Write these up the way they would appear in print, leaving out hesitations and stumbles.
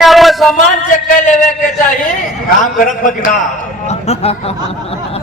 वो सामान चेक कर लेवे के चाहिए। काम करत बा कि ना?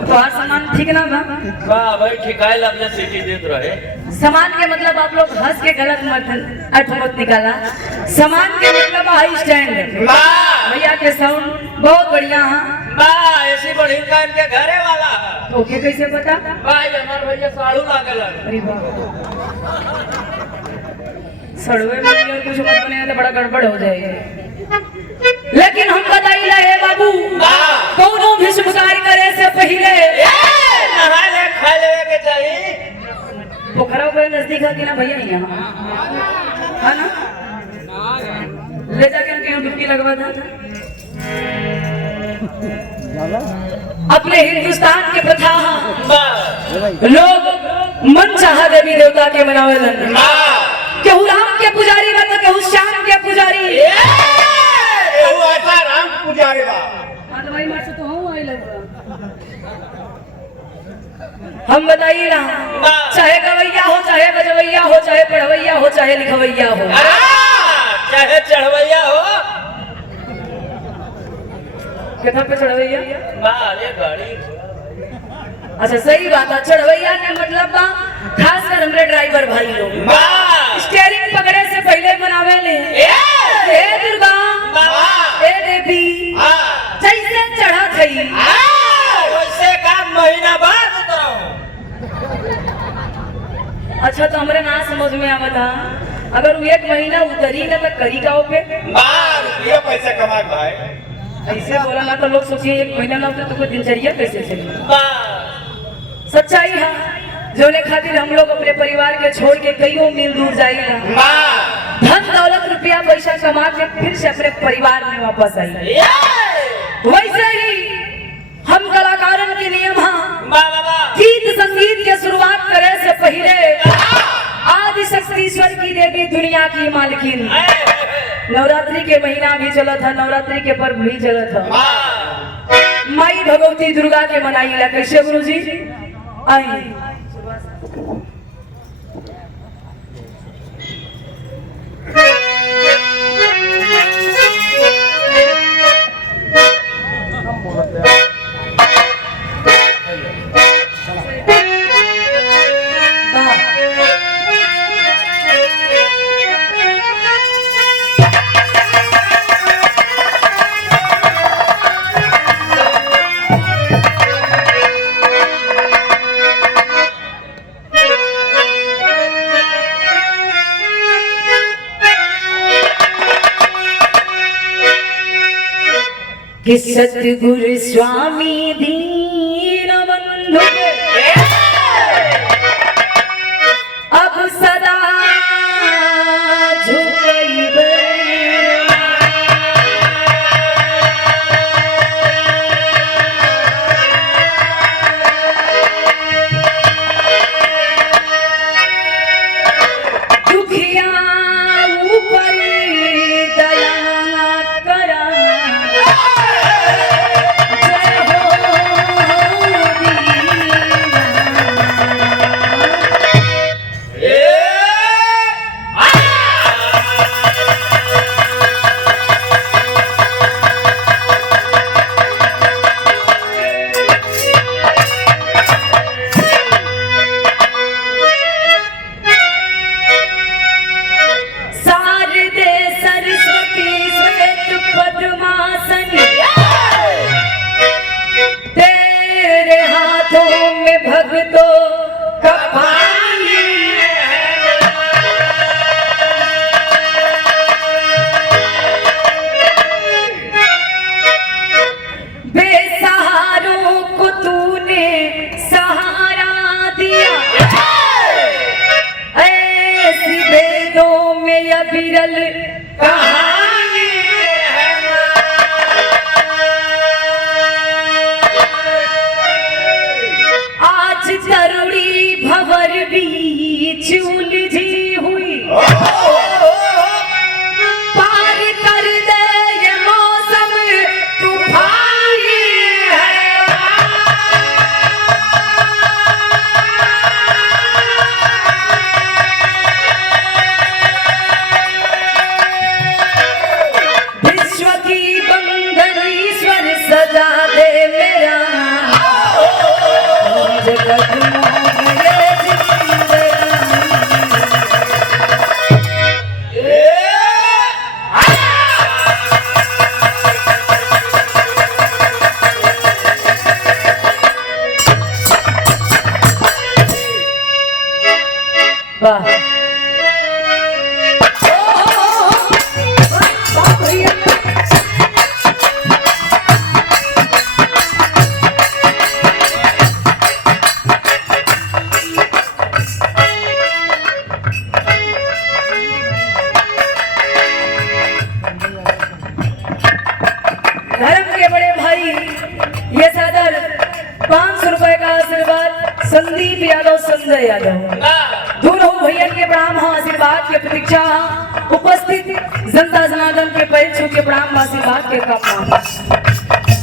तो सामान ठीक ना बा? वाह भाई ठिकाए लबले सीटी देत रहे। सामान के मतलब आप लोग हंस के गलत मत अर्थ मत निकाला। सामान के मतलब हाई स्टैंड। वाह भैया के साउंड बहुत बढ़िया है। वाह ऐसी बड़ी का इनके घरे वाला है। तो के कैसे पता? भाई हमार भैया साड़ू लागल है। अरे बाप सड़वे में और कुछ मत बने तो बड़ा गड़बड़ हो जाएगी। लेकिन हम बताइला है बाबू कोनो भी शुभ कार्य करे से पहले नहा ले खा लेवे के चाहिए। पोखरा के नजदीक है कि ना भैया यहाँ है ना? ले जाके उनके डुबकी लगवा था। अपने हिंदुस्तान के प्रथा लोग मन चाहा देवी देवता के मनावेलन। केहू राम के पुजारी बन केहू श्याम के पुजारी। एहू ऐसा राम पुजारी बा। भाई मार से तो हूं आई लगा। हम बताइए ना चाहे गवैया हो चाहे बजवैया हो चाहे पढ़वैया हो चाहे लिखवैया हो चाहे चढ़वैया हो। कितना पे चढ़वैया? वाह गाड़ी। अच्छा सही बात है। चढ़वैया का मतलब बा खासकर हमरे ड्राइवर भाई लोग स्टीयरिंग पकड़े से पहले मनावे ले हे दुर्गा हे देवी जैसे चढ़ा थई वैसे का महीना बाद उतरो। अच्छा तो हमरे ना समझ में आवता अगर वो एक महीना उतरी ना तो करी का पे रुपया पैसा कमा भाई। ऐसे बोला ना तो लोग सोचिए एक महीना ना उतरे तो कोई दिनचर्या कैसे चली। सच्चाई है जोने खातिर हम लोग अपने परिवार के छोड़ के कईयों मील दूर जाइए धन दौलत रुपया पैसा कमा के फिर से अपने परिवार में वापस आई। वैसे ही हम कलाकारन के नियम गीत संगीत के शुरुआत करे से पहले आदि शक्ति ईश्वर की देवी दुनिया की मालकिन नवरात्रि के महीना भी चला था। नवरात्रि के पर्व भी चला था। माई भगवती दुर्गा के मनाइला कैसे गुरुजी आई। कि सतगुरु स्वामी दीन बंधु अब सदा झुकइबे। दुखिया ऊपर दया करा जय हो 500 रुपए का आशीर्वाद संदीप यादव संजय यादव दोनों भैया के प्रणाम हाँ आशीर्वाद के प्रतीक्षा हाँ उपस्थित जनता जनार्दन के पैर छू के प्रणाम आशीर्वाद के काम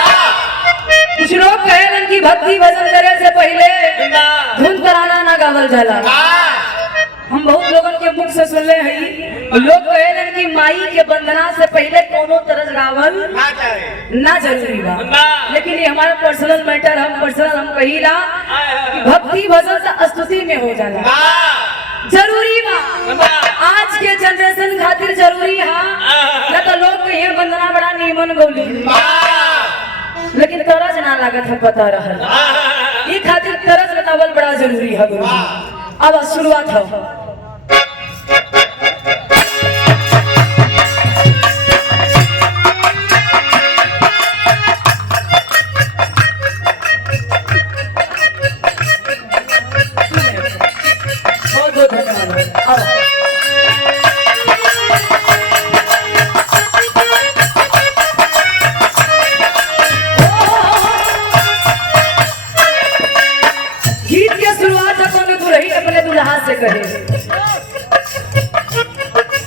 कुछ लोग कहेलन कि भक्ति भजन करे से पहले धुन तराना ना गावल जाला। हम बहुत लोगन के मुख से सुनले हई लोग कहेलन कि माई के वंदना से पहले कोनो तरह गावल ना जरूरी बा, लेकिन ये हमारा पर्सनल मैटर हम कहिला कि भक्ति भजन से स्तुति में हो जाला जरूरी बा। आज के जनरेशन खातिर जरूरी है ना तो लोग कहिए वंदना बड़ा नीमन गौली, लेकिन तरज ना लागत है पता रहा ये खातिर तरज बतावल बड़ा जरूरी है गुरु। अब शुरुआत है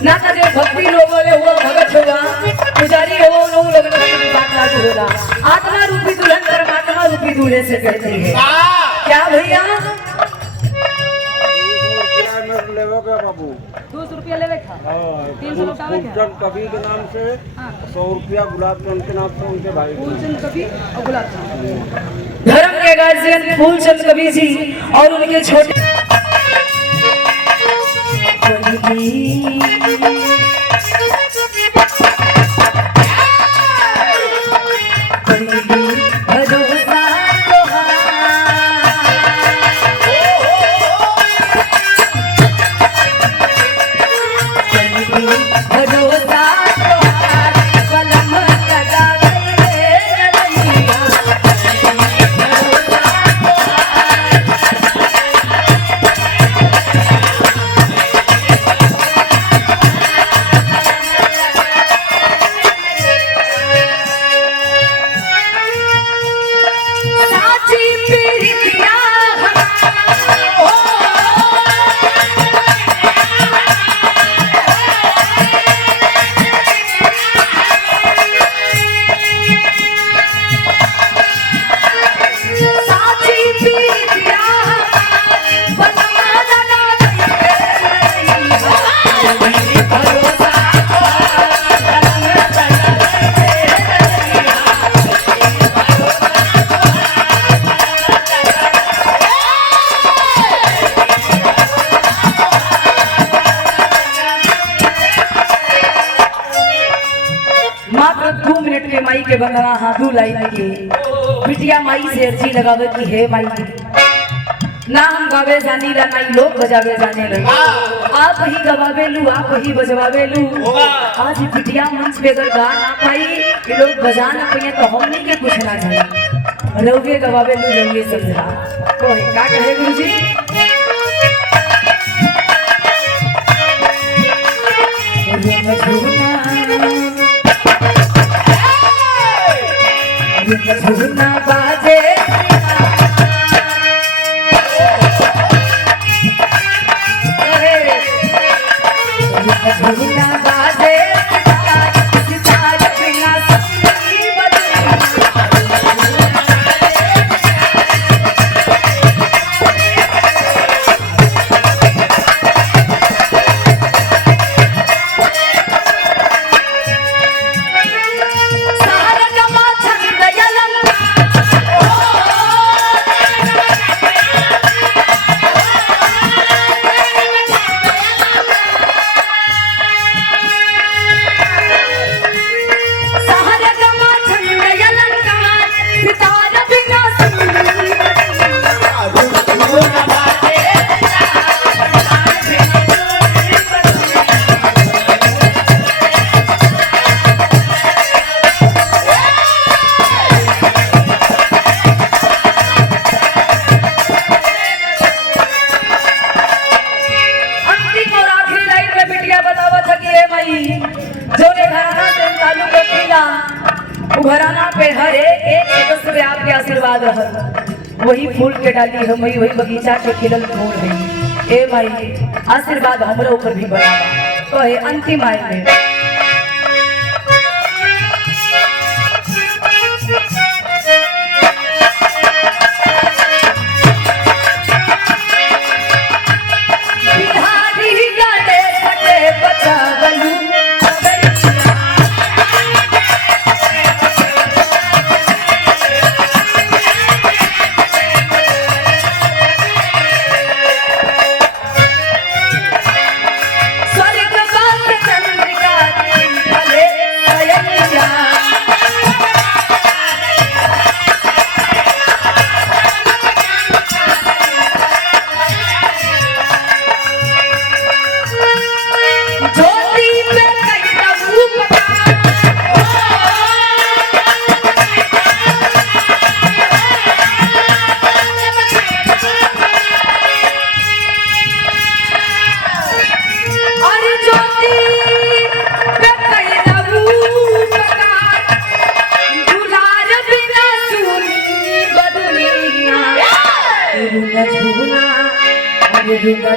ना का जो भक्ति लोगों ले हुआ भगत होगा पुजारी हो लोग लोगों की बात लागू होगा। आत्मा रूपी दुल्हन परमात्मा रूपी दूल्हे से कहती है क्या भैया 200 बाबू 200 रुपया लेवे था 300 फूलचंद कबीर के नाम से 100 रुपया गुलाब चंद के नाम से उनके भाई फूलचंद कबीर और गुलाब चंद धर्म के गार्जियन फूलचंद कबीर जी और उनके छोटे के बंगला हाथू लाई के बिटिया माई से अर्जी लगावे कि हे माई ना हम गावे जानी ला ना ही लोग बजावे जाने लगे आप ही गवावे लू आप ही बजवावे लू आज बिटिया मंच पे अगर गा ना पाई ये लोग बजा ना पाए तो हम नहीं के कुछ ना जाए रउगे गवावे लू रउगे समझा तो क्या कहे गुरुजी झूना बाजे झूना बाजे सितार बिना सपनी बदली घराना पे हर एक सदस्य पे आपके आशीर्वाद रह वही फूल के डाली हम वही बगीचा के खिलल फूल है ए भाई आशीर्वाद हमारे ऊपर भी बना तो है अंतिम आय में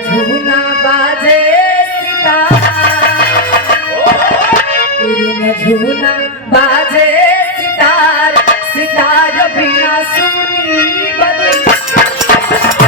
झूना बाजे झूना बाजे सितार सितार बिना सुनी बदल